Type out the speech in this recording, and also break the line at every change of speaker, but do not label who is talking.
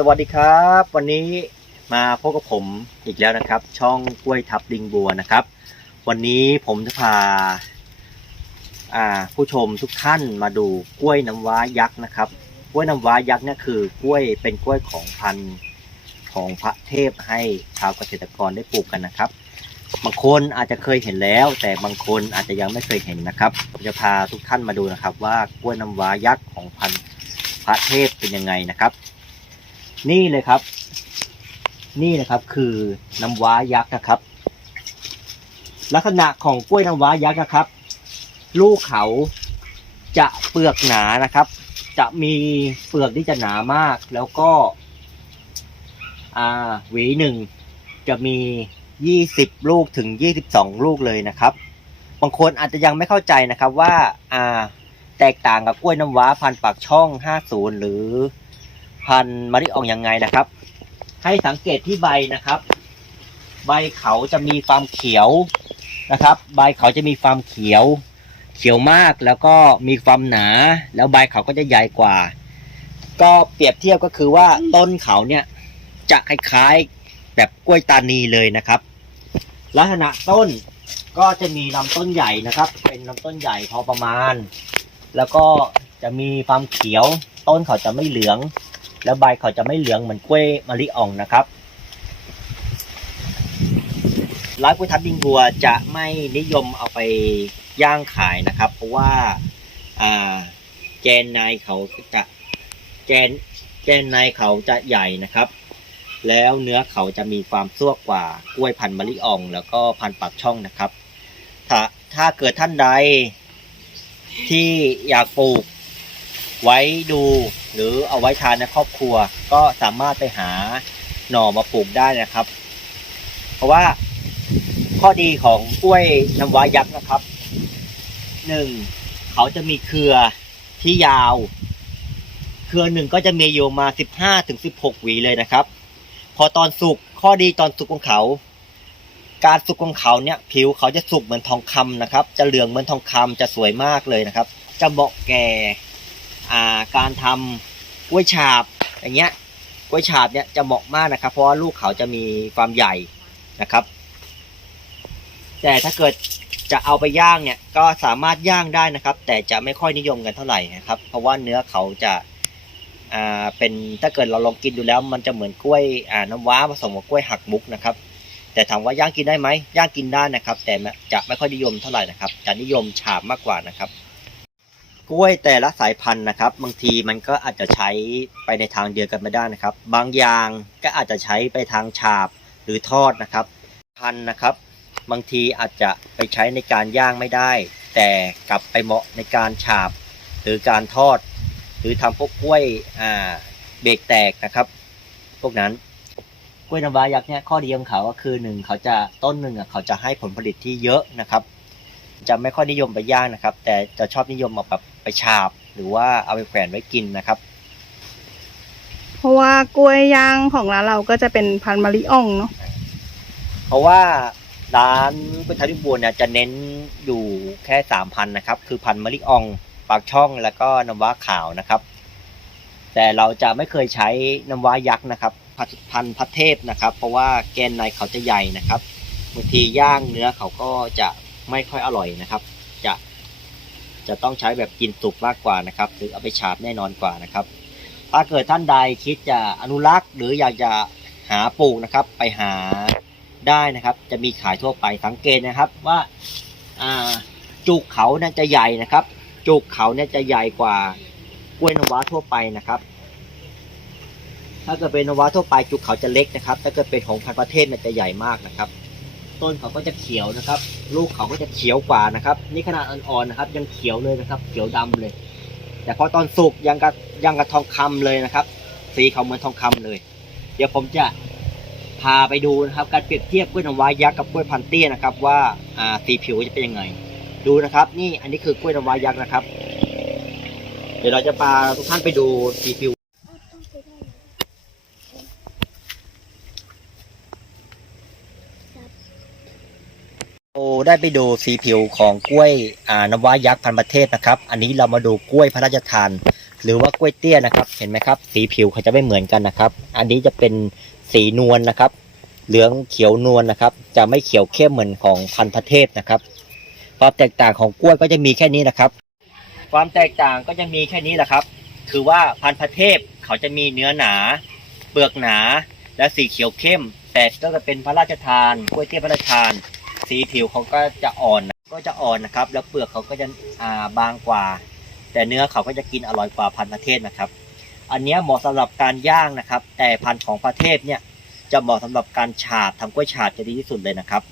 สวัสดีครับ วันนี้มาพบกับผมอีกแล้วนะครับ ช่องกล้วยทับดิงบัวนะครับ วันนี้ผมจะพาอ่าผู้ชมทุกท่านมาดูกล้วยน้ำว้ายักษ์นะครับ กล้วยน้ำว้ายักษ์เนี่ยคือกล้วยเป็นกล้วยของพันธุ์ของพระเทพให้ชาวเกษตรกรได้ปลูกกันนะครับ บางคนอาจจะเคยเห็นแล้ว แต่บางคนอาจจะยังไม่เคยเห็นนะครับผมจะพาทุกท่านมาดูนะครับ ว่ากล้วยน้ำว้ายักษ์ของพันธุ์พระเทพเป็นยังไงนะครับ นี่เลยครับ นี่นะครับคือน้ำว้ายักษ์นะครับ ลักษณะของกล้วยน้ำว้ายักษ์นะครับ ลูกเขาจะเปลือกหนานะครับ จะมีเปลือกที่จะหนามาก แล้วก็อ่าหวีหนึ่งจะมียี่สิบลูกถึงยี่สิบสองลูกเลยนะครับ บางคนอาจจะยังไม่เข้าใจนะครับว่าอ่าแตกต่างกับกล้วยน้ำว้าพันปากช่องห้าศูนย์หรือ พันธุ์มะลิอ่องยังไงนะครับ ให้สังเกตที่ใบนะครับ ใบเขาจะมีความเขียวนะครับ ใบเขาจะมีความเขียว เขียวมากแล้วก็มีความหนา แล้วใบเขาก็จะใหญ่กว่า ก็เปรียบเทียบก็คือว่าต้นเขาเนี่ยจะคล้ายๆแบบกล้วยตานีเลยนะครับ ลักษณะต้นก็จะมีลำต้นใหญ่นะครับ เป็นลำต้นใหญ่พอประมาณ แล้วก็จะมีความเขียว ต้นเขาจะไม่เหลือง แล้วใบเขาจะไม่เหลืองเหมือนกล้วยมะลิอ่องนะครับร้านกล้วยทับดิงบัวจะไม่นิยมเอาไปย่างขายนะครับ เพราะว่าอ่าแกนในเขาจะแกนแกนในเขาจะใหญ่นะครับ แล้วเนื้อเขาจะมีความซวกกว่ากล้วยพันธุ์มะลิอ่อง แล้วก็พันธุ์ปากช่องนะครับ ถ้าถ้าเกิดท่านใดที่อยากปลูกไว้ดู หรือเอาไว้ทานในครอบครัว ก็สามารถไปหาหน่อมาปลูกได้นะครับ เพราะว่าข้อดีของกล้วยน้ำว้ายักษ์นะครับหนึ่งเขาจะมีเครือที่ยาว เครือหนึ่งก็จะมีอยู่มาสิบห้าถึงสิบหกหวีเลยนะครับ พอตอนสุกข้อดีตอนสุกของเขา การสุกของเขาเนี่ยผิวเขาจะสุกเหมือนทองคำนะครับ จะเหลืองเหมือนทองคำจะสวยมากเลยนะครับ จะเหมาะแก่ การทำกล้วยฉาบอย่างเงี้ยกล้วยฉาบเนี่ยจะเหมาะมากนะครับ เพราะว่าลูกเขาจะมีความใหญ่นะครับ แต่ถ้าเกิดจะเอาไปย่างเนี่ยก็สามารถย่างได้นะครับ แต่จะไม่ค่อยนิยมกันเท่าไหร่นะครับ เพราะว่าเนื้อเขาจะอ่าเป็นถ้าเกิดเราลองกินดูแล้ว มันจะเหมือนกล้วยอ่าน้ำว้าผสมกับกล้วยหักมุกนะครับ แต่ถามว่าย่างกินได้ไหมย่างกินได้นะครับ แต่จะไม่ค่อยนิยมเท่าไหร่นะครับ จะนิยมฉาบมากกว่านะครับ กล้วยแต่ละสายพันธุ์นะครับ บางทีมันก็อาจจะใช้ไปในทางเดียวกันไม่ได้นะครับ บางอย่างก็อาจจะใช้ไปทางฉาบหรือทอดนะครับ พันธุ์นะครับ บางทีอาจจะไปใช้ในการย่างไม่ได้ แต่กลับไปเหมาะในการฉาบ หรือการทอด หรือทำพวกกล้วยอ่าเบรกแตกนะครับ พวกนั้นกล้วยน้ำว้ายักษ์เนี่ยข้อดีของเขาก็คือหนึ่งเขาจะต้นหนึ่งเขาจะให้ผลผลิตที่เยอะนะครับ จะไม่ค่อยนิยมไปย่างนะครับ แต่จะชอบนิยมเอาแบบไปฉาบ หรือว่าเอาไปแขวนไว้กินนะครับ
เพราะว่ากล้วยย่างของร้านเราก็จะเป็นพันธุ์มะลิอ่องเนาะ
เพราะว่าร้านก๋วยเตี๋ยวริบบัวเนี่ยจะเน้นอยู่แค่สามพันนะครับ คือพันธุ์มะลิอ่องปากช่องแล้วก็น้ำว้าขาวนะครับ แต่เราจะไม่เคยใช้น้ำว้ายักษ์นะครับพันพันธุ์พัทเทพนะครับ เพราะว่าแกนในเขาจะใหญ่นะครับบางทีย่างเนื้อเขาก็จะ ไม่ค่อยอร่อยนะครับ จะจะต้องใช้แบบกินสุกมากกว่านะครับ หรือเอาไปฉาบแน่นอนกว่านะครับ ถ้าเกิดท่านใดคิดจะอนุรักษ์ หรืออยากจะหาปลูกนะครับ ไปหาได้นะครับ จะมีขายทั่วไปสังเกตนะครับว่าจุกเขาเนี่ยจะใหญ่นะครับ จุกเขาเนี่ยจะใหญ่กว่ากล้วยนว้าทั่วไปนะครับ ถ้าเกิดเป็นนว้าทั่วไปจุกเขาจะเล็กนะครับ ถ้าเกิดเป็นของพันประเทศเนี่ยจะใหญ่มากนะครับ ต้นเขาก็จะเขียวนะครับ ลูกเขาก็จะเขียวกว่านะครับ นี่ขนาดอ่อนๆนะครับ ยังเขียวเลยนะครับ เขียวดำเลย แต่พอตอนสุกยังกับยังกับทองคำเลยนะครับ สีเขาเหมือนทองคำเลย เดี๋ยวผมจะพาไปดูนะครับ การเปรียบเทียบกล้วยน้ำว้ายักษ์กับกล้วยพันเตี้ยนะครับว่าอ่าสีผิวจะเป็นยังไง ดูนะครับ นี่อันนี้คือกล้วยน้ำว้ายักษ์นะครับ เดี๋ยวเราจะพาทุกท่านไปดูสีผิว โอ้ได้ไปดูสีผิวของกล้วยอ่าน้ำว้ายักษ์พันประเทศนะครับ อันนี้เรามาดูกล้วยพระราชทาน หรือว่ากล้วยเตี้ยนะครับ เห็นไหมครับ สีผิวเขาจะไม่เหมือนกันนะครับ อันนี้จะเป็นสีนวลนะครับ เหลืองเขียวนวลนะครับ จะไม่เขียวเข้มเหมือนของพันธุ์พระเทพนะครับ ความแตกต่างของกล้วยก็จะมีแค่นี้นะครับ ความแตกต่างก็จะมีแค่นี้แหละครับ คือว่าพันธุ์พระเทพเขาจะมีเนื้อหนา เปลือกหนา และสีเขียวเข้ม แต่ก็จะเป็นพระราชทานกล้วยเตี้ยพระราชทาน สีผิวเขาก็จะอ่อนก็จะอ่อนนะครับ แล้วเปลือกเขาก็จะอ่าบางกว่า แต่เนื้อเขาก็จะกินอร่อยกว่าพันธุ์ประเทศนะครับ อันนี้เหมาะสำหรับการย่างนะครับ แต่พันธุ์ของประเทศเนี่ยจะเหมาะสำหรับการฉาบทำกล้วยฉาบจะดีที่สุดเลยนะครับ